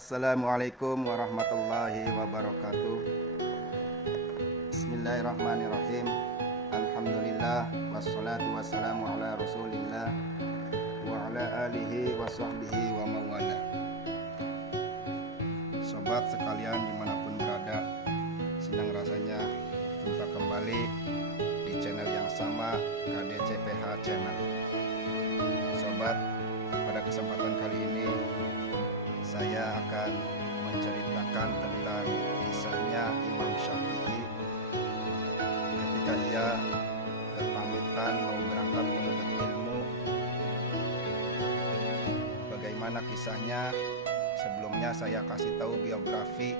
Assalamualaikum warahmatullahi wabarakatuh. Bismillahirrahmanirrahim. Alhamdulillah wassalatu wassalamu ala rasulillah wa ala alihi wa sahbihi wa mawala. Sobat sekalian dimanapun berada, senang rasanya jumpa kembali di channel yang sama, KDCPH Channel. Sobat, pada kesempatan kali ini saya akan menceritakan tentang kisahnya Imam Syafi'i ketika ia berpamitan mau berangkat menuntut ilmu. Bagaimana kisahnya? Sebelumnya saya kasih tahu biografi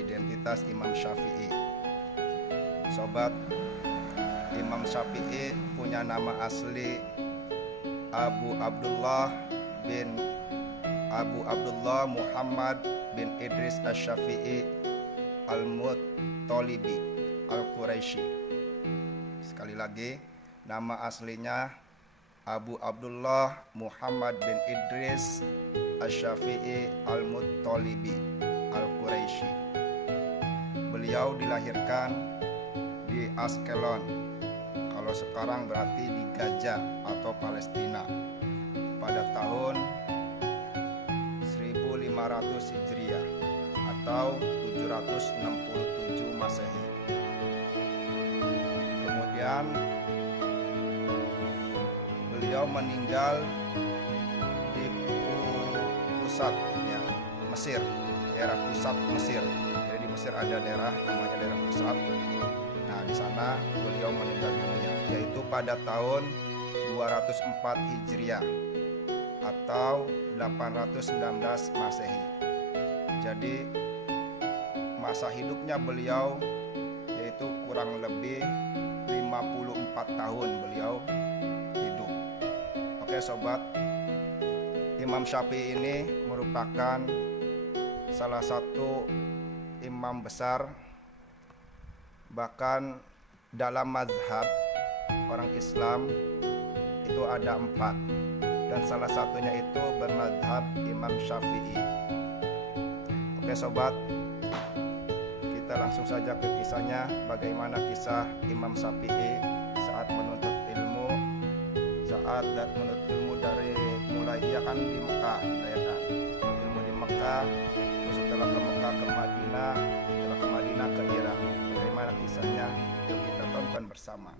identitas Imam Syafi'i. Sobat, Imam Syafi'i punya nama asli Abu Abdullah Muhammad bin Idris Asy-Syafi'i Al-Muttalibi Al-Quraisy. Sekali lagi, nama aslinya Abu Abdullah Muhammad bin Idris Asy-Syafi'i Al-Muttalibi Al-Quraisy. Beliau dilahirkan di Askelon, kalau sekarang berarti di Gaza atau Palestina, pada tahun 1500 Hijriah atau 767 Masehi. Kemudian beliau meninggal di pusat ya, Mesir, daerah pusat Mesir. Jadi di Mesir ada daerah namanya daerah pusat. Nah, di sana beliau meninggal dunia, yaitu pada tahun 204 Hijriah atau 819 Masehi. Jadi masa hidupnya beliau yaitu kurang lebih 54 tahun beliau hidup. Oke sobat, Imam Syafi'i ini merupakan salah satu imam besar. Bahkan dalam mazhab orang Islam itu ada 4, dan salah satunya itu bermadhab Imam Syafi'i. Oke sobat, kita langsung saja ke kisahnya. Bagaimana kisah Imam Syafi'i saat menuntut ilmu, dari mulai ia kan di Mekah, ya kan, ilmu di Mekah, terus setelah ke Mekah ke Madinah, setelah ke Madinah ke Irak. Bagaimana kisahnya? Yuk kita tonton bersama.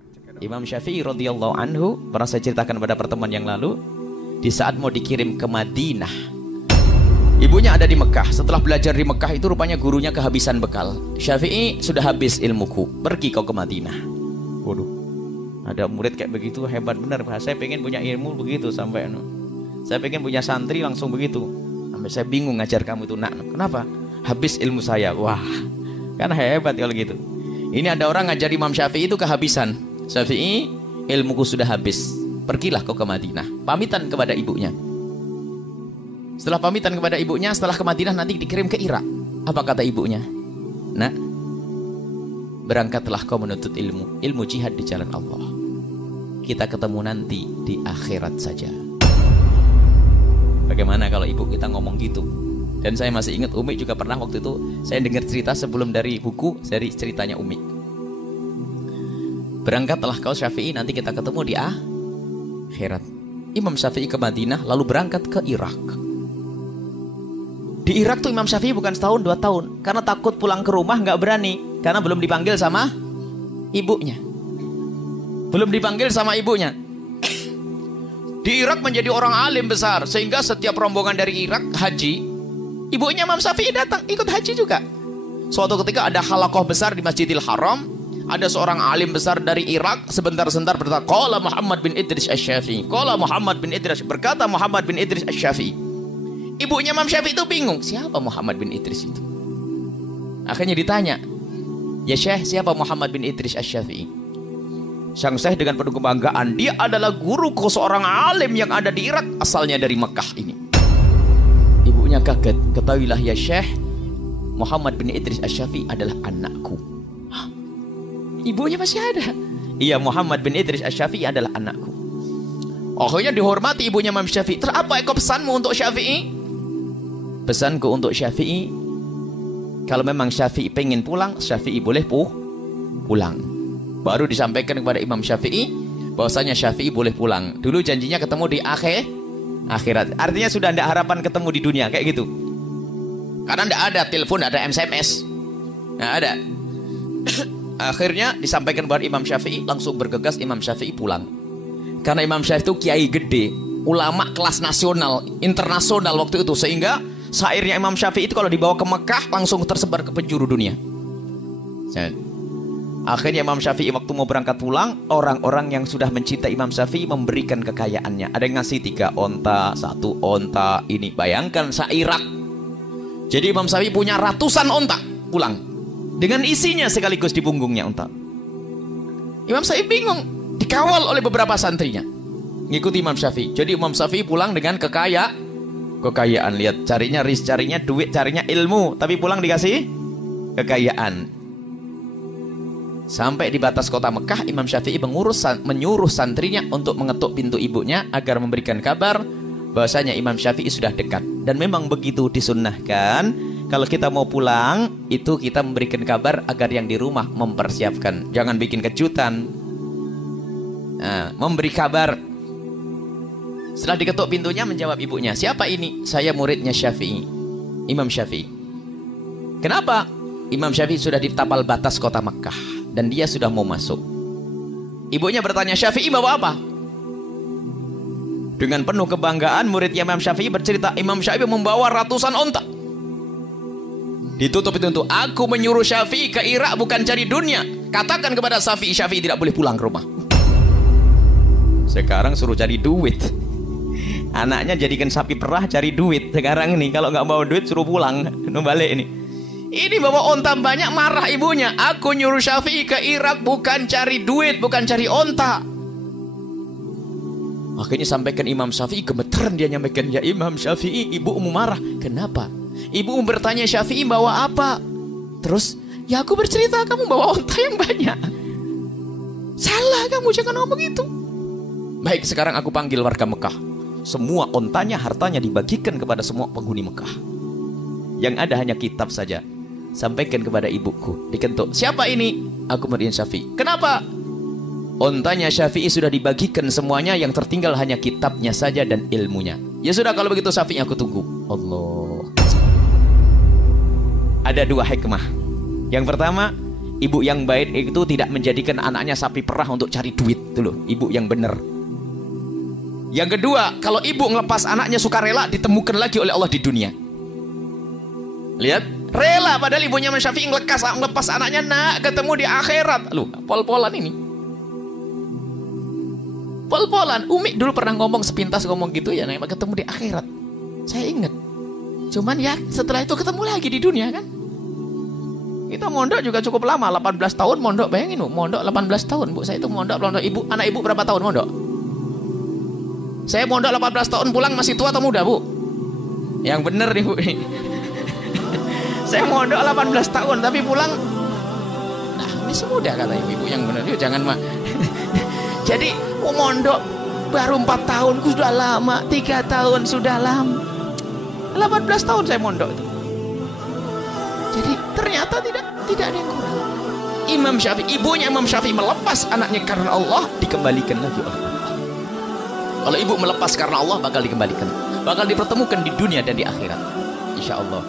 Imam Syafi'i radhiyallahu anhu pernah saya ceritakan pada pertemuan yang lalu. Di saat mau dikirim ke Madinah, ibunya ada di Mekah. Setelah belajar di Mekah itu rupanya gurunya kehabisan bekal. Syafi'i, sudah habis ilmuku, pergi kau ke Madinah. Waduh, ada murid kayak begitu, hebat benar. Saya pengen punya ilmu begitu sampai saya pengen punya santri langsung begitu. Sampai saya bingung ngajar kamu itu nak. Kenapa? Habis ilmu saya. Wah, kan hebat kalau gitu. Ini ada orang ngajar Imam Syafi'i itu kehabisan. Syafi'i, ilmuku sudah habis, pergilah kau ke Madinah. Pamitan kepada ibunya. Setelah pamitan kepada ibunya, setelah ke Madinah nanti dikirim ke Irak. Apa kata ibunya? Nak, berangkatlah kau menuntut ilmu, ilmu jihad di jalan Allah. Kita ketemu nanti di akhirat saja. Bagaimana kalau ibu kita ngomong gitu? Dan saya masih ingat Umi juga pernah waktu itu saya dengar cerita sebelum dari buku, dari ceritanya Umi. Berangkatlah kau Syafi'i, nanti kita ketemu di akhirat. Imam Syafi'i ke Madinah lalu berangkat ke Irak. Di Irak tuh Imam Syafi'i bukan setahun 2 tahun, karena takut pulang ke rumah nggak berani, karena belum dipanggil sama ibunya. Belum dipanggil sama ibunya. Di Irak menjadi orang alim besar, sehingga setiap rombongan dari Irak haji, ibunya Imam Syafi'i datang ikut haji juga. Suatu ketika ada halaqah besar di Masjidil Haram. Ada seorang alim besar dari Irak sebentar-sebentar berkata, qala Muhammad bin Idris Asy-Syafi'i. Qala Muhammad bin Idris, berkata Muhammad bin Idris Asy-Syafi'i. Ibunya Imam Syafi'i itu bingung, siapa Muhammad bin Idris itu? Akhirnya ditanya, ya Syekh, siapa Muhammad bin Idris Asy-Syafi'i? Sang Syekh dengan penuh kebanggaan, dia adalah guruku, seorang alim yang ada di Irak, asalnya dari Mekah ini. Ibunya kaget, ketahuilah ya Syekh, Muhammad bin Idris Asy-Syafi'i adalah anakku. Ibunya masih ada. Iya, Muhammad bin Idris Asy-Syafi'i adalah anakku. Akhirnya dihormati ibunya Imam Syafi'i. Terus apa pesanmu untuk Syafi'i? pesanku untuk Syafi'i, kalau memang Syafi'i pengen pulang, Syafi'i boleh pulang. Baru disampaikan kepada Imam Syafi'i bahwasanya Syafi'i boleh pulang. Dulu janjinya ketemu di akhirat. Artinya sudah tidak harapan ketemu di dunia kayak gitu. Karena tidak ada telepon, tidak ada SMS, nggak ada. Akhirnya disampaikan kepada Imam Syafi'i, langsung bergegas Imam Syafi'i pulang. Karena Imam Syafi'i itu kiai gede, ulama kelas nasional, internasional waktu itu, sehingga syairnya Imam Syafi'i itu kalau dibawa ke Mekah langsung tersebar ke penjuru dunia. Akhirnya Imam Syafi'i waktu mau berangkat pulang, orang-orang yang sudah mencintai Imam Syafi'i memberikan kekayaannya. Ada yang ngasih 3 onta, 1 onta. Ini bayangkan seirak. Jadi Imam Syafi'i punya ratusan onta pulang, dengan isinya sekaligus di punggungnya onta. Imam Syafi'i bingung, dikawal oleh beberapa santrinya ngikuti Imam Syafi'i. Jadi Imam Syafi'i pulang dengan kekayaan. Lihat, carinya duit, carinya ilmu, tapi pulang dikasih kekayaan. Sampai di batas kota Mekah, Imam Syafi'i menyuruh santrinya untuk mengetuk pintu ibunya agar memberikan kabar bahwasanya Imam Syafi'i sudah dekat. Dan memang begitu disunnahkan, kalau kita mau pulang itu kita memberikan kabar agar yang di rumah mempersiapkan. Jangan bikin kejutan. Nah, memberi kabar. Setelah diketuk pintunya, menjawab ibunya, siapa ini? Saya muridnya Syafi'i, Imam Syafi'i. Kenapa? Imam Syafi'i sudah di tapal batas kota Mekah dan dia sudah mau masuk. Ibunya bertanya, Syafi'i bawa apa? Dengan penuh kebanggaan muridnya Imam Syafi'i bercerita, Imam Syafi'i membawa ratusan onta. Ditutup itu, aku menyuruh Syafi'i ke Irak bukan cari dunia. Katakan kepada Syafi'i, Syafi'i tidak boleh pulang ke rumah. Sekarang suruh cari duit. Anaknya jadikan sapi perah cari duit. Sekarang ini kalau nggak bawa duit suruh pulang, balik ini. Ini bawa onta banyak, marah ibunya. Aku nyuruh Syafi'i ke Irak bukan cari duit, bukan cari onta. Akhirnya sampaikan Imam Syafi'i, gemeteran dia nyampaikan, ya Imam Syafi'i, ibumu marah. Kenapa? Ibumu bertanya Syafi'i bawa apa? Terus, ya aku bercerita kamu bawa onta yang banyak. Salah kamu, jangan ngomong begitu. Baik, sekarang aku panggil warga Mekah. Semua ontanya, hartanya dibagikan kepada semua penghuni Mekah. Yang ada hanya kitab saja. Sampaikan kepada ibuku, dikentuk. Siapa ini? Aku murid Syafi'i. Kenapa? Ontanya Syafi'i sudah dibagikan semuanya, yang tertinggal hanya kitabnya saja dan ilmunya. Ya sudah, kalau begitu Syafi'i aku tunggu. Allah. Ada 2 hikmah. Yang pertama, ibu yang baik itu tidak menjadikan anaknya sapi perah untuk cari duit. Itu loh, ibu yang benar. Yang kedua, kalau ibu ngelepas anaknya sukarela, ditemukan lagi oleh Allah di dunia. Lihat, rela, padahal ibunya Imam Syafi'i ngelepas anaknya, nak ketemu di akhirat. Loh, pol-polan ini. Pol-polan. Umi dulu pernah ngomong sepintas ngomong gitu ya, nak ketemu di akhirat. Saya ingat. Cuman ya setelah itu ketemu lagi di dunia kan. Kita mondok juga cukup lama, 18 tahun mondok, bayangin Bu, mondok 18 tahun Bu. Saya itu mondok ibu, anak ibu berapa tahun mondok? Saya mondok 18 tahun, pulang masih tua atau muda Bu? Yang bener nih Bu. Saya mondok 18 tahun tapi pulang, nah masih muda kata ibu yang bener. Yuk jangan mah. Jadi mondok baru 4 tahun sudah lama, 3 tahun sudah lama, 18 tahun saya mondok itu. Jadi ternyata tidak ada yang kurang. Imam Syafi'i, ibunya Imam Syafi'i melepas anaknya karena Allah, dikembalikan lagi oleh Allah. Kalau ibu melepas karena Allah, bakal dikembalikan, bakal dipertemukan di dunia dan di akhirat, insya Allah.